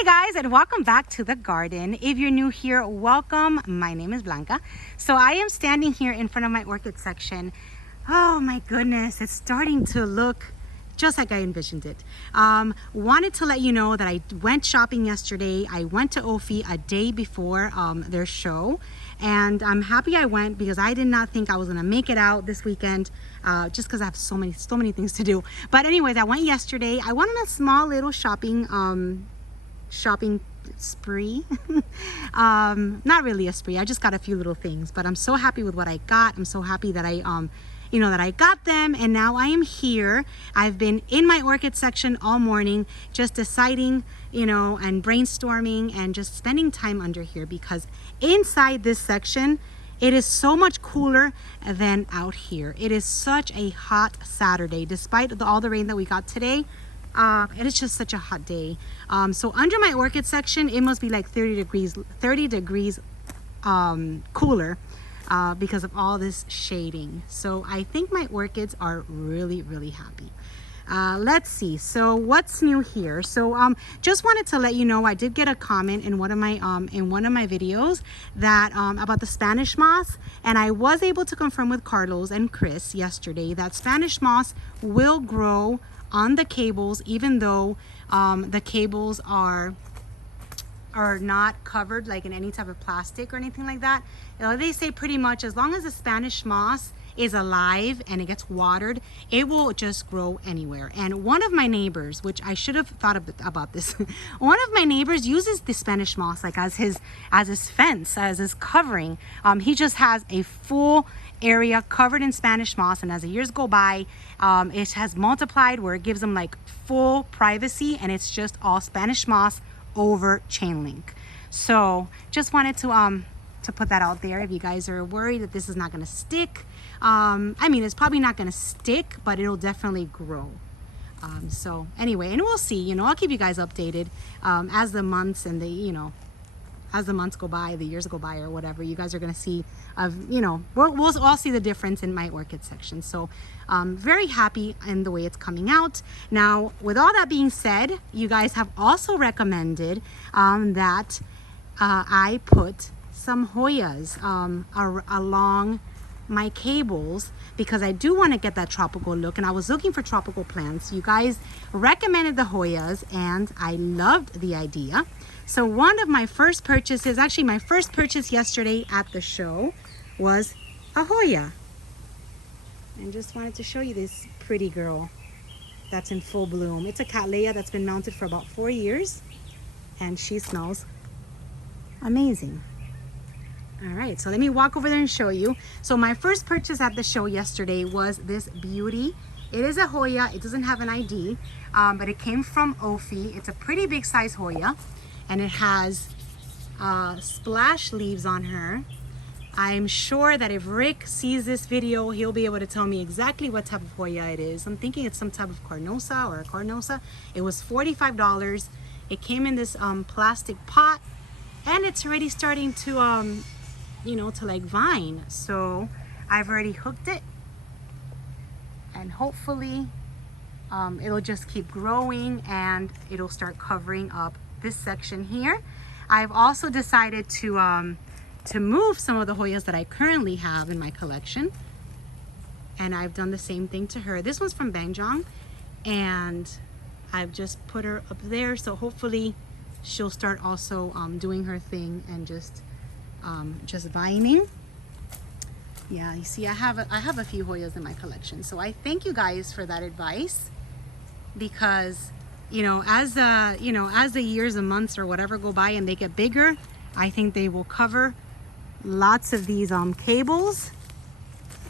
Hey guys, and welcome back to the garden. If you're new here, welcome. My name is Blanca. So I am standing here in front of my orchid section. Oh my goodness, it's starting to look just like I envisioned it. Wanted to let you know that I went shopping yesterday. I went to OFE a day before their show, and I'm happy I went because I did not think I was gonna make it out this weekend, just because I have so many things to do. But anyways, I went yesterday. I went on a small little shopping spree. Not really a spree. I just got a few little things, but I'm so happy with what I got. I'm so happy that I that I got them, and now I am here. I've been in my orchid section all morning just deciding, and brainstorming and just spending time under here, because inside this section it is so much cooler than out here. It is such a hot Saturday despite all the rain that we got today. It is just such a hot day. So under my orchid section, it must be like 30 degrees cooler because of all this shading. So I think my orchids are really happy. Let's see, so what's new here? So just wanted to let you know, I did get a comment in one of my videos that about the Spanish moss, and I was able to confirm with Carlos and Chris yesterday that Spanish moss will grow on the cables, even though the cables are not covered like in any type of plastic or anything like that. They say pretty much as long as the Spanish moss is alive and it gets watered, it will just grow anywhere. And one of my neighbors, which I should have thought about this, one of my neighbors uses the Spanish moss like as his fence, as his covering. He just has a full area covered in Spanish moss, and as the years go by, it has multiplied where it gives them like full privacy, and it's just all Spanish moss over chain link. So just wanted to put that out there if you guys are worried that this is not going to stick. I mean, it's probably not going to stick, but it'll definitely grow. So anyway, and we'll see, I'll keep you guys updated as the months and as the months go by, the years go by, or whatever. You guys are going to see we'll all see the difference in my orchid section. So very happy in the way it's coming out. Now, with all that being said, you guys have also recommended that I put some Hoyas along my cables, because I do want to get that tropical look, and I was looking for tropical plants. You guys recommended the Hoyas and I loved the idea. So one of my first purchases, actually my first purchase yesterday at the show, was a Hoya. And just wanted to show you this pretty girl that's in full bloom. It's a Cattleya that's been mounted for about 4 years, and she smells amazing. All right, so let me walk over there and show you. So my first purchase at the show yesterday was this beauty. It is a Hoya. It doesn't have an ID, but it came from OFE. It's a pretty big size Hoya, and it has splash leaves on her. I'm sure that if Rick sees this video, he'll be able to tell me exactly what type of Hoya it is. I'm thinking it's some type of Carnosa or a Carnosa. It was $45. It came in this plastic pot, and it's already starting to to like vine. So I've already hooked it, and hopefully it'll just keep growing and it'll start covering up this section here. I've also decided to move some of the Hoyas that I currently have in my collection, and I've done the same thing to her. This one's from Bangjong, and I've just put her up there, so hopefully she'll start also doing her thing and just vining. Yeah, you see, I have a few Hoyas in my collection. So I thank you guys for that advice, because as the years and months or whatever go by and they get bigger, I think they will cover lots of these cables,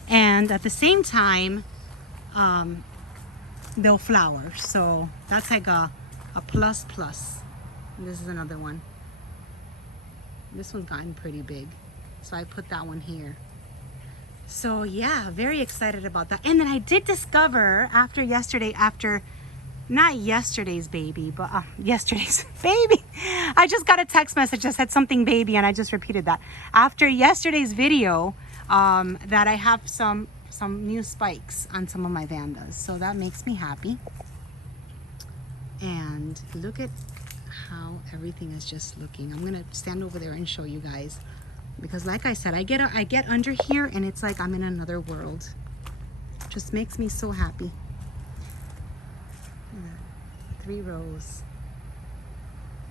and at the same time they'll flower. So that's like a plus. And this is another one. This one's gotten pretty big, so I put that one here. So yeah, very excited about that. And then I did discover not yesterday's baby, but yesterday's baby. I just got a text message that said something baby, and I just repeated that. After yesterday's video, that I have some new spikes on some of my Vandas. So that makes me happy. And look at how everything is just looking. I'm gonna stand over there and show you guys, because like I said, I get under here and it's like I'm in another world. Just makes me so happy. 3 rows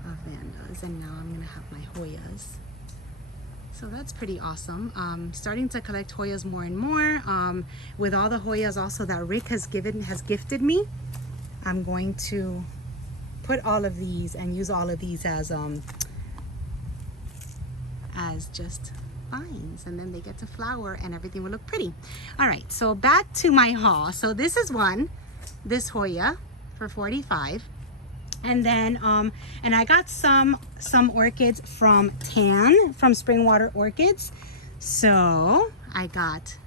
of Vandas, and now I'm gonna have my Hoyas. So that's pretty awesome. Starting to collect Hoyas more and more. With all the Hoyas also that Rick has gifted me, I'm going to put all of these and use all of these as just vines, and then they get to flower and everything will look pretty. All right, so back to my haul. So this is this Hoya for $45. And then and I got some orchids from Springwater Orchids. So I got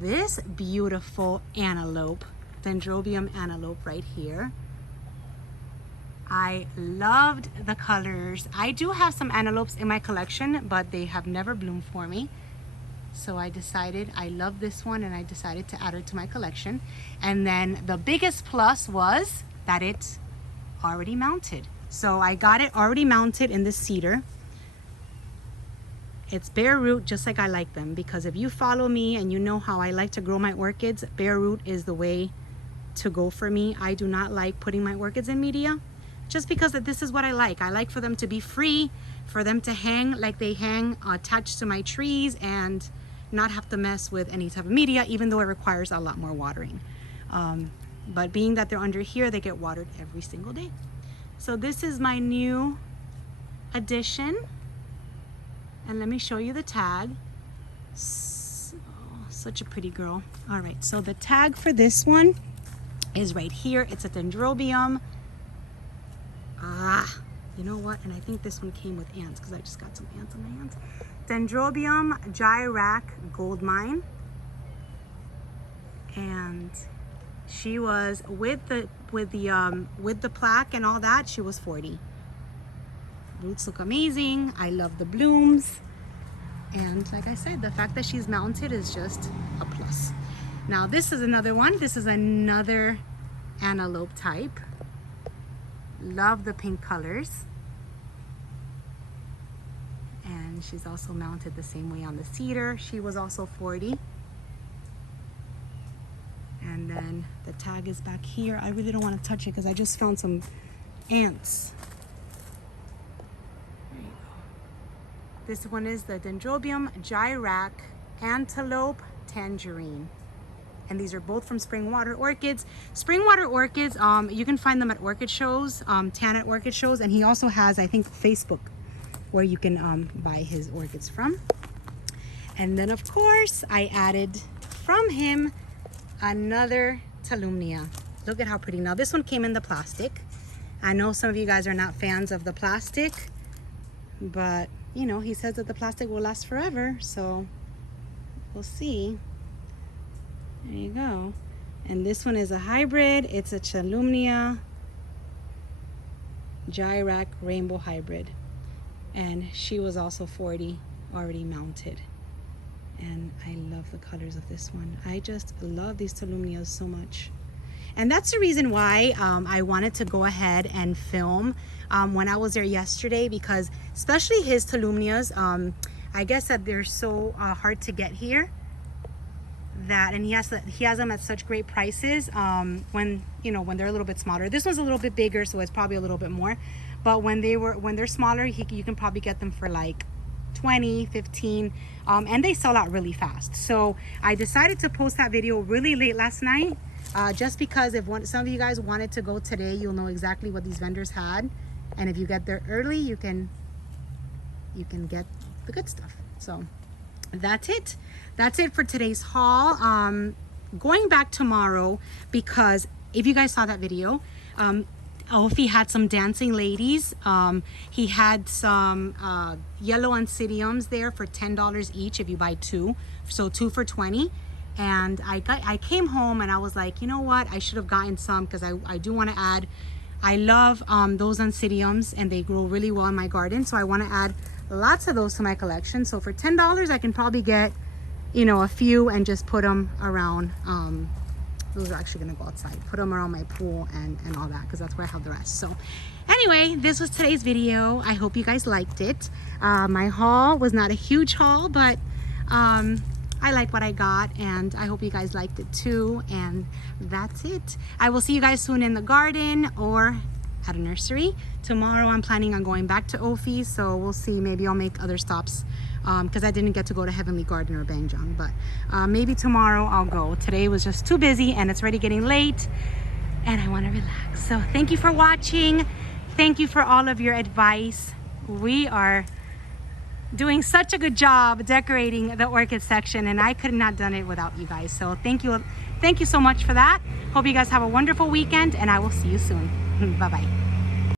this beautiful antelope, Dendrobium antelope right here. I loved the colors. I do have some antelopes in my collection, but they have never bloomed for me. So I decided I love this one, and I decided to add it to my collection. And then the biggest plus was that it's already mounted. So I got it already mounted in this cedar. It's bare root, just like I like them, because if you follow me and you know how I like to grow my orchids, bare root is the way to go for me. I do not like putting my orchids in media, just because this is what I like. I like for them to be free, for them to hang like they hang attached to my trees, and not have to mess with any type of media, even though it requires a lot more watering. But being that they're under here, they get watered every single day. So this is my new addition. And let me show you the tag. So, such a pretty girl. All right, so the tag for this one is right here. It's a Dendrobium. You know what? And I think this one came with ants, because I just got some ants on my hands. Dendrobium Gyrac Goldmine. And she was with the plaque and all that, she was 40. Roots look amazing. I love the blooms, and like I said, the fact that she's mounted is just a plus. Now this is another one. This is another antelope type. Love the pink colors, and she's also mounted the same way on the cedar. She was also 40. And then the tag is back here. I really don't want to touch it because I just found some ants. There you go. This one is the Dendrobium Gyrac Antelope Tangerine. And these are both from Springwater Orchids. Springwater Orchids, you can find them at orchid shows, Tan at orchid shows. And he also has, I think, Facebook, where you can buy his orchids from. And then, of course, I added from him another Tolumnia. Look at how pretty. Now this one came in the plastic. I know some of you guys are not fans of the plastic, but you know, he says that the plastic will last forever, so we'll see. There you go. And this one is a hybrid. It's a Tolumnia Gyrac Rainbow Hybrid, and she was also 40, already mounted. And I love the colors of this one. I just love these Tolumnias so much. And that's the reason why I wanted to go ahead and film when I was there yesterday, because especially his Tolumnias, I guess that they're so hard to get here, and he has them at such great prices when they're a little bit smaller. This one's a little bit bigger, so it's probably a little bit more. But when they're smaller, you can probably get them for like 20, 15, and they sell out really fast. So I decided to post that video really late last night, just because if some of you guys wanted to go today, you'll know exactly what these vendors had, and if you get there early, you can get the good stuff. So that's it for today's haul. Going back tomorrow, because if you guys saw that video, OFE had some dancing ladies. He had some yellow oncidiums there for $10 each if you buy 2, so 2 for $20. And I came home and I was like, you know what, I should have gotten some, because I do want to add. I love those oncidiums, and they grow really well in my garden, so I want to add lots of those to my collection. So for $10 I can probably get, a few and just put them around. Those are actually going to go outside, put them around my pool and all that, because that's where I have the rest. So Anyway, this was today's video. I hope you guys liked it. My haul was not a huge haul, but I like what I got, and I hope you guys liked it too. And that's it. I will see you guys soon in the garden or at a nursery. Tomorrow I'm planning on going back to OFE, so we'll see. Maybe I'll make other stops because I didn't get to go to Heavenly Garden or Bangjong, but maybe tomorrow I'll go. Today was just too busy and it's already getting late and I want to relax. So thank you for watching. Thank you for all of your advice. We are doing such a good job decorating the orchid section, and I could not have done it without you guys. So thank you so much for that. Hope you guys have a wonderful weekend, and I will see you soon. Bye-bye.